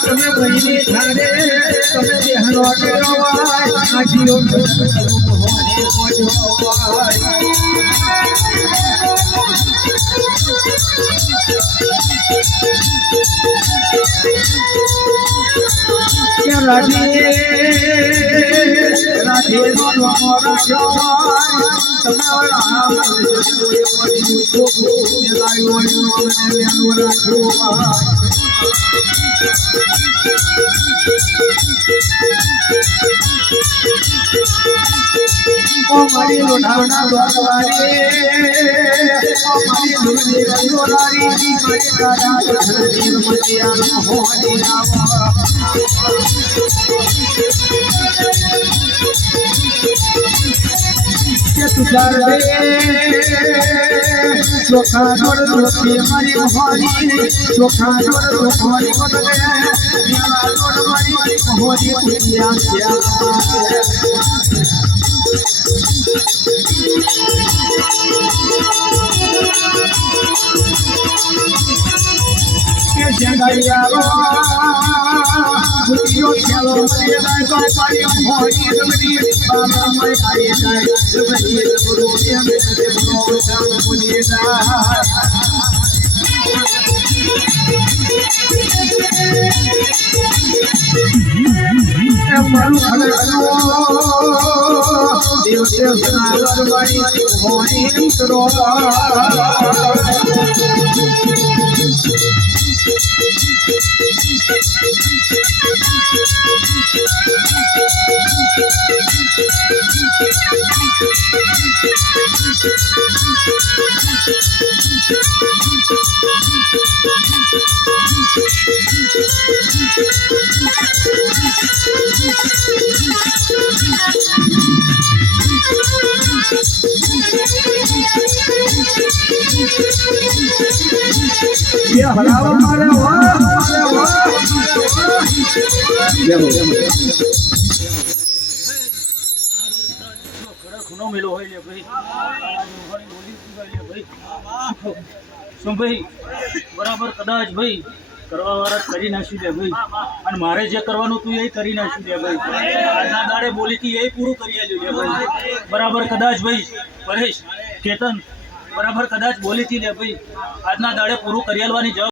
તમે બહેની ધારે તમે દેહનો કેવાય આજીઓ રાધે રાધે મારી લોઢાના દ્વારવારે મારી ધૂળી રંગોલારી મારી દાદા ધરતી મતિયાનો હોડી આવા કે તુજાર દે ચોખા જોડ જોતી મારી મોહરી ચોખા જોડ મોહરી બદલે યાર જોડ મારી મોહરી તુજિયા કે જંગલિયારો ભૂતિયો ચાલો મને દાય તો પાડી મોહરી રમડી બાબા મય આઈ જાય રમડી ગુરુ મે તે બોલો ચાલ મુની દા મારું હલનો દેવ દેવ સનાવર વાળી હોની કરો ये हरावा मारे वाह खुनो मिलो होय ले भाई सुन भाई बराबर कदाच भाई કરવા વાળા કરી નાખી દે ભાઈ અને મારે જે કરવાનું તું એ કરી નાખી દે ભાઈ આજના દાડે બોલીથી એ પૂરું કરી આલ્યું લે ભાઈ બરાબર કદાચ ભાઈ પરેશ કેતન બરાબર કદાચ બોલીથી લે ભાઈ આજના દાડે પૂરું કરી આલવાની